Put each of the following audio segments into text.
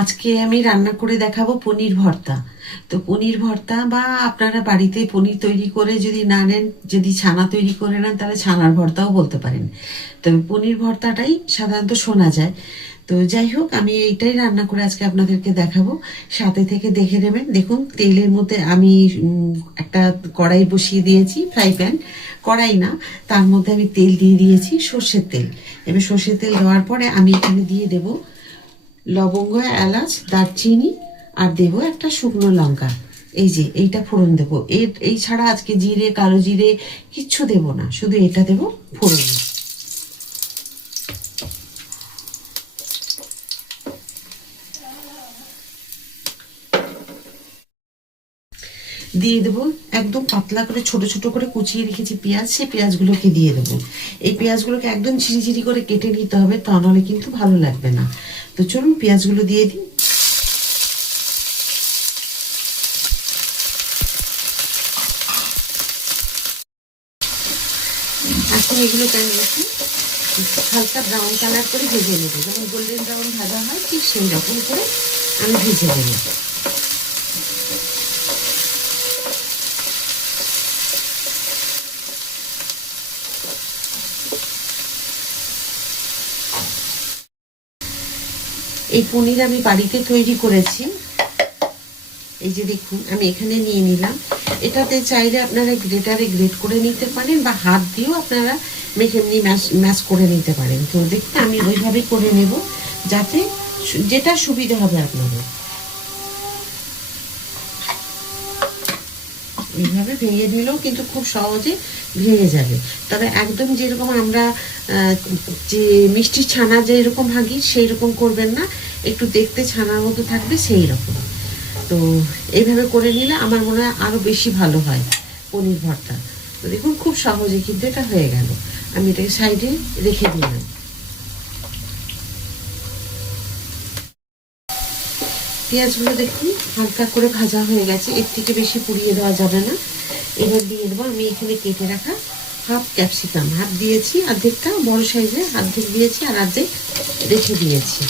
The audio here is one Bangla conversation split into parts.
আজকে আমি রান্না করে দেখাবো পনির ভর্তা। তো পনির ভর্তা বা আপনারা বাড়িতে পনির তৈরি করে যদি না নেন, যদি ছানা তৈরি করে নেন তাহলে ছানার ভর্তাও বলতে পারেন। তবে পনির ভর্তাটাই সাধারণত শোনা যায়। তো যাই হোক, আমি এইটাই রান্না করে আজকে আপনাদেরকে দেখাবো। সাথে থেকে দেখে নেবেন। দেখুন, তেলের মধ্যে আমি একটা কড়াই বসিয়ে দিয়েছি, ফ্রাই প্যান। কড়াই না, তার মধ্যে আমি তেল দিয়ে দিয়েছি, সর্ষের তেল। এবার সর্ষের তেল দেওয়ার পরে আমি এখানে দিয়ে দেবো লবঙ্গ, এলাচ, দারচিনি, আর দেবো একটা শুকনো লঙ্কা। এই যে এইটা ফোড়ন দেবো। এই ছাড়া আজকে জিরে, কালো জিরে কিচ্ছু দেবো না, শুধু এটা দেবো ফোড়ন। দিয়ে দেবো একদম পাতলা করে ছোট ছোট করে কুচিয়ে রেখেছি পেঁয়াজ, সেই পেঁয়াজগুলোকে দিয়ে দেবো। এই পেঁয়াজগুলোকে একদম ঝিরিঝিরি করে কেটে নিতে হবে, তা নাহলে কিন্তু ভালো লাগবে না। তো চলুন পেঁয়াজগুলো দিয়ে দিই। এখন এগুলোকে আমি একটু হালকা ব্রাউন কালার করে ভেজে নেবো, যেমন গোল্ডেন ব্রাউন ভাজা হয় ঠিক সেই রকম করে আমি ভেজে নেবো। এই পনির আমি বাড়িতে তৈরি করেছি। এই যে দেখুন, আমি এখানে নিয়ে নিলাম। এটাতে চাইলে আপনারা গ্রেটারে গ্রেট করে নিতে পারেন, বা হাত দিয়েও আপনারা এমনি ম্যাশ করে নিতে পারেন। তো দেখুন, আমি ওইভাবে করে নেব, যাতে যেটা সুবিধা হবে আপনাদের। এইভাবে ভেঙে নিলেও কিন্তু খুব সহজে ভেঙে যাবে। তবে একদম যেরকম আমরা যে মিষ্টি ছানা যেরকম ভাঙি সেই রকম করবেন না, একটু দেখতে ছানার মতো থাকবে সেই রকম। তো এইভাবে করে নিলে আমার মনে হয় আরও বেশি ভালো হয় পনির ভর্তা। তো দেখুন, খুব সহজে কিন্তু এটা হয়ে গেল। আমি এটাকে সাইডে রেখে দিলাম। পেঁয়াজগুলো দেখুন হালকা করে ভাজা হয়ে গেছে, এর থেকে বেশি পুড়িয়ে দেওয়া যাবে না। এবার দিয়ে দেবো আমি এখানে কেটে রাখা হাফ ক্যাপসিকাম। হাফ দিয়েছি, অর্ধেকটা বড় সাইজে অর্ধেক দিয়েছি, আর অর্ধেক রেখে দিয়েছি।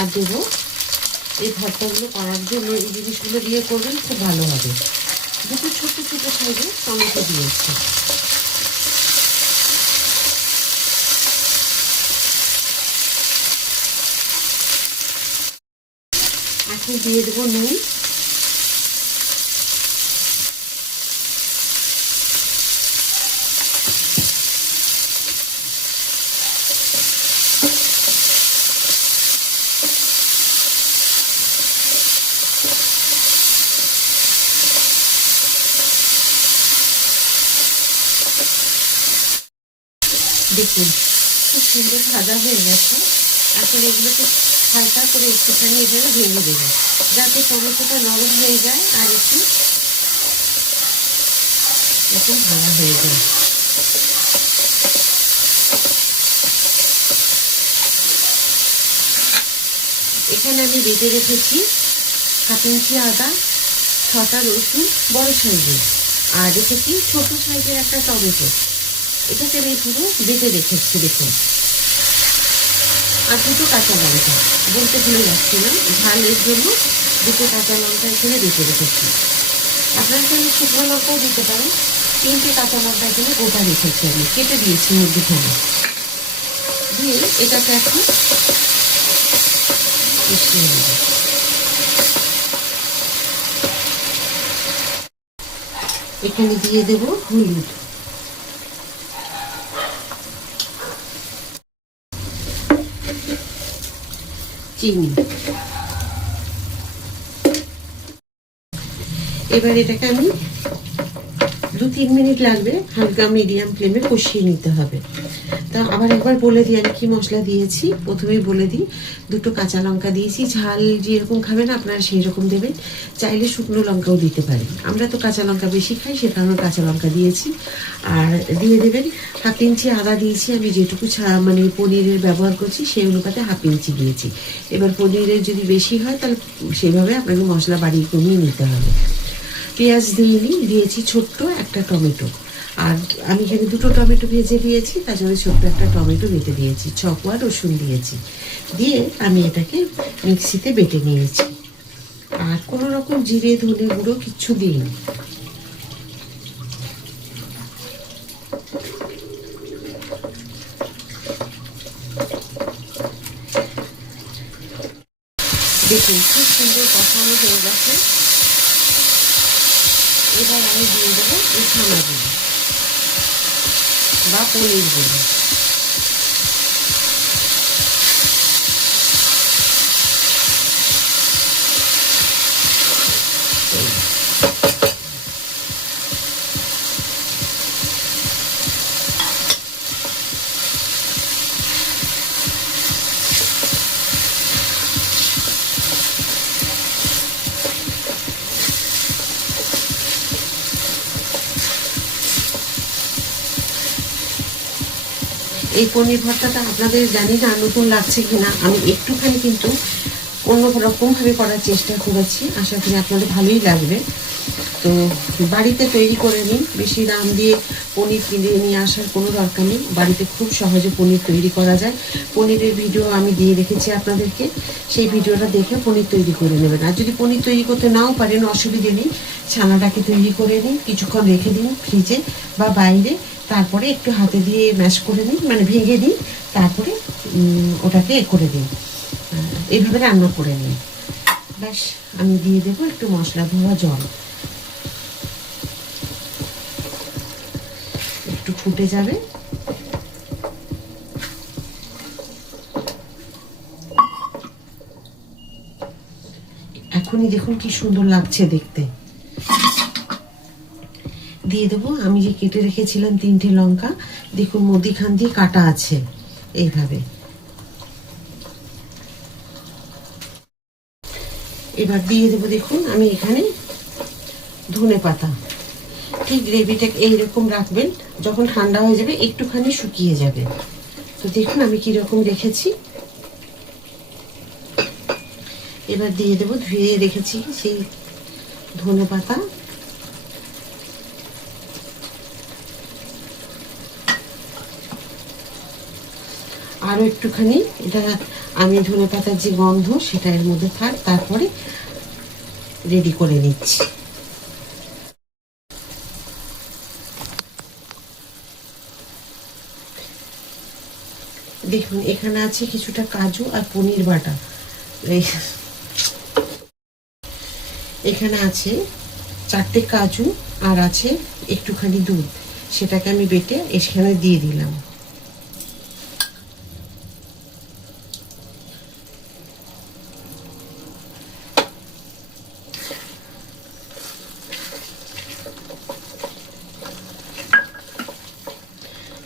আর দেবো, এই ভর্তাগুলো করার জন্য এই জিনিসগুলো দিয়ে করবেন, খুব ভালো হবে। দুটো ছোট ছোট সাইজে টমেটো দিয়েছি। এখন দিয়ে দেবো নুন। দেখুন, খুব সুন্দর ভাজা হয়ে গেছে। এখন এগুলোকে হালকা করে একটুখানি এভাবে ভেঙে দেবো, যাতে টমেটোটা নরম হয়ে যায় আর একটু এরকম ভাজা হয়ে যায়। এখানে আমি বেটে রেখেছি হাফ ইঞ্চি আদা, 6টা রসুন বড় সাইজের, আর রেখেছি ছোট সাইজের একটা টমেটো। এটাকে আমি পুরো বেটে রেখেছি দেখুন। আর দুটো কাঁচা লঙ্কা, বলতে ভুলে যাচ্ছি না, ঝালের জন্য দুটো কাঁচা লঙ্কা এখানে বেটে রেখেছি। আপনারা চাইলে শুকনো লঙ্কাও দিতে পারেন। 3টে কাঁচা লঙ্কা এখানে গোটা রেখেছি, আমি কেটে দিয়েছি মধ্যখানে দিয়ে এটাকে এখন মিশিয়ে নেব। এখানে দিয়ে দেব হলুদ, চিনি। এবার এটাকে আমি 2-3 মিনিট লাগবে হালকা মিডিয়াম ফ্লেমে কষিয়ে নিতে হবে। তা আবার একবার বলে দিই আমি কি মশলা দিয়েছি। প্রথমেই বলে দিই, দুটো কাঁচা লঙ্কা দিয়েছি। ঝাল যেরকম খাবেন আপনারা সেই রকম দেবেন, চাইলে শুকনো লঙ্কাও দিতে পারেন। আমরা তো কাঁচা লঙ্কা বেশি খাই, সে কারণে কাঁচা লঙ্কা দিয়েছি। আর দিয়ে দেবেন হাফ ইঞ্চি আদা দিয়েছি। আমি যেটুকু মানে পনিরের ব্যবহার করছি সেই অনুপাতে হাফ ইঞ্চি দিয়েছি। এবার পনিরের যদি বেশি হয় তাহলে সেভাবে আপনাকে মশলা বাড়িয়ে কমিয়ে নিতে হবে। পেঁয়াজ দিয়েছি ছোট্ট একটা টমেটো, আর আমি এখানে 2টো টমেটো ভেজে দিয়েছি, তার জন্য ছোট্ট একটা টমেটো বেটে দিয়েছি, 6 কোয়া রসুন দিয়েছি, দিয়ে আমি এটাকে মিক্সিতে বেটে নিয়েছি। আর কোনো রকম জিরে ধনে গুঁড়ো কিচ্ছু দিইনি। দেখুন খুব সুন্দর কষানো হয়ে গেছে। এবার আমি দিয়ে দেবো এই ছানাগুলো বা পনিরগুলো। এই পনির ভর্তাটা আপনাদের জানি না নতুন লাগছে কিনা, আমি একটুখানি কিন্তু অন্য রকমভাবে করার চেষ্টা করেছি, আশা করি আপনাদের ভালোই লাগবে। তো বাড়িতে তৈরি করে নিন, বেশি দাম দিয়ে পনির কিনে নিয়ে আসার কোনো দরকার নেই, বাড়িতে খুব সহজে পনির তৈরি করা যায়। পনিরের ভিডিও আমি দিয়ে রেখেছি আপনাদেরকে, সেই ভিডিওটা দেখে পনির তৈরি করে নেবেন। আর যদি পনির তৈরি করতে নাও পারেন অসুবিধে নেই, ছানাটাকে তৈরি করে নিন, কিছুক্ষণ রেখে দিন ফ্রিজে বা বাইরে, তারপরে একটু হাতে দিয়ে ম্যাশ করে নিন, মানে ভেঙে দিন, তারপরে ওটাকে করে দিন, এইভাবে রান্না করে নিন। ব্যাস, আমি দিয়ে দেবো একটু মশলা ধোয়া জল, একটু ফুটে যাবে। এখনই দেখুন কি সুন্দর লাগছে দেখতে। দিয়ে দেবো আমি যে কেটে রেখেছিলাম 3টে লঙ্কা, দেখুন মধ্যিখান দিয়ে কাটা আছে এইভাবে। এবার দিয়ে দেবো দেখুন আমি এখানে ধনে পাতা। ঠিক গ্রেভিটা এইরকম রাখবেন, যখন ঠান্ডা হয়ে যাবে একটুখানি শুকিয়ে যাবে। তো দেখুন আমি কিরকম রেখেছি। এবার দিয়ে দেবো ধুয়ে রেখেছি সেই ধনে পাতা। আরও একটুখানি এটা আমি ধনে পাতার যে গন্ধ সেটা এর মধ্যে থাক, তারপরে রেডি করে নিচ্ছি। দেখুন এখানে আছে কিছুটা কাজু আর পনির বাটা, এখানে আছে 4টে কাজু আর আছে একটুখানি দুধ, সেটাকে আমি বেটে এখানে দিয়ে দিলাম।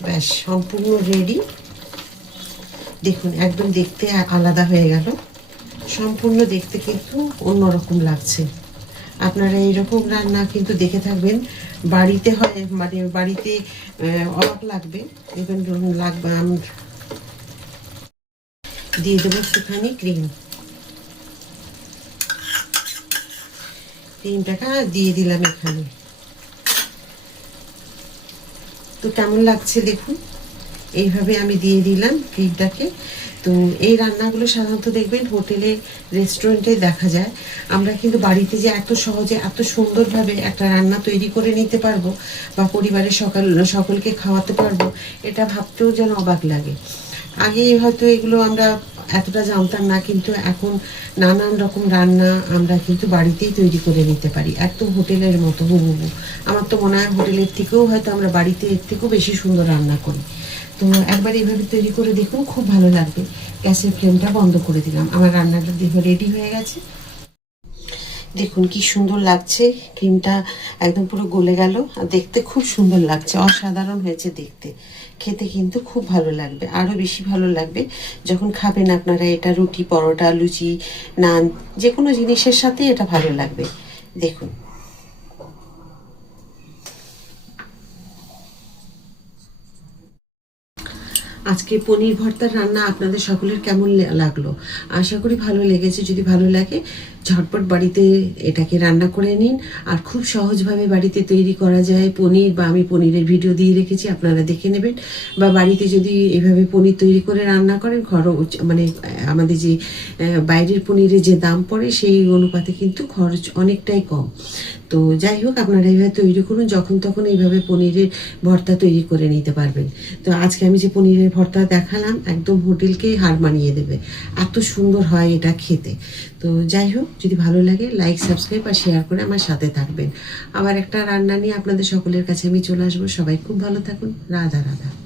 ব্যাস সম্পূর্ণ রেডি। দেখুন একদম দেখতে আলাদা হয়ে গেল, সম্পূর্ণ দেখতে কিন্তু অন্যরকম লাগছে। আপনারা এইরকম রান্না কিন্তু দেখে থাকবেন, বাড়িতে হয় মানে বাড়িতে অবাক লাগবে। দেখবেন লাগবে। আমি দিয়ে দেবো একটুখানি ক্রিমটাকে দিয়ে দিলাম এখানে। তো কেমন লাগছে দেখুন, এইভাবে আমি দিয়ে দিলাম ক্রিমটাকে। তো এই রান্নাগুলো সাধারণত দেখবেন হোটেলে রেস্টুরেন্টে দেখা যায়। আমরা কিন্তু বাড়িতে যে এত সহজে এত সুন্দরভাবে একটা রান্না তৈরি করে নিতে পারবো বা পরিবারের সকলকে খাওয়াতে পারবো, এটা ভাবতেও যেন অবাক লাগে। আগে হয়তো এগুলো আমরা এতটা জানতাম না, কিন্তু এখন নানান রকম রান্না আমরা কিন্তু বাড়িতেই তৈরি করে নিতে পারি, একদম হোটেলের মতো হুবহু। আমার তো মনে হয় হোটেলের থেকেও হয়তো আমরা বাড়িতে এর থেকেও বেশি সুন্দর রান্না করি। তো একবার এইভাবে তৈরি করে দেখুন, খুব ভালো লাগবে। গ্যাসের ফ্লেমটা বন্ধ করে দিলাম, আমার রান্নাটা দেখে রেডি হয়ে গেছে। দেখুন কি সুন্দর লাগছে, ক্রিমটা একদম পুরো গলে গেল, আর দেখতে খুব সুন্দর লাগছে, অসাধারণ হয়েছে দেখতে। খেতে কিন্তু খুব ভালো লাগবে, আরও বেশি ভালো লাগবে যখন খাবেন আপনারা এটা রুটি, পরোটা, লুচি, নান, যে কোনো জিনিসের সাথে এটা ভালো লাগবে। দেখুন আজকে পনির ভর্তার রান্না আপনাদের সকলের কেমন লাগলো, আশা করি ভালো লেগেছে। যদি ভালো লাগে ঝটপট বাড়িতে এটাকে রান্না করে নিন। আর খুব সহজভাবে বাড়িতে তৈরি করা যায় পনির, বা আমি পনিরের ভিডিও দিয়ে রেখেছি, আপনারা দেখে নেবেন। বা বাড়িতে যদি এভাবে পনির তৈরি করে রান্না করেন, খরচ মানে আমাদের যে বাইরের পনিরের যে দাম পড়ে সেই অনুপাতে কিন্তু খরচ অনেকটাই কম। তো যাই হোক, আপনারা এইভাবে তৈরি করুন, যখন তখন এইভাবে পনিরের ভর্তা তৈরি করে নিতে পারবেন। তো আজকে আমি যে পনিরের ভর্তা দেখালাম, একদম হোটেলকে হার মানিয়ে দেবে, এত সুন্দর হয় এটা খেতে। তো যাই হোক, যদি ভালো লাগে লাইক, সাবস্ক্রাইব আর শেয়ার করে আমার সাথে থাকবেন। আবার একটা রান্না নিয়ে আপনাদের সকলের কাছে আমি চলে আসবো। সবাই খুব ভালো থাকুন। রাধা রাধা।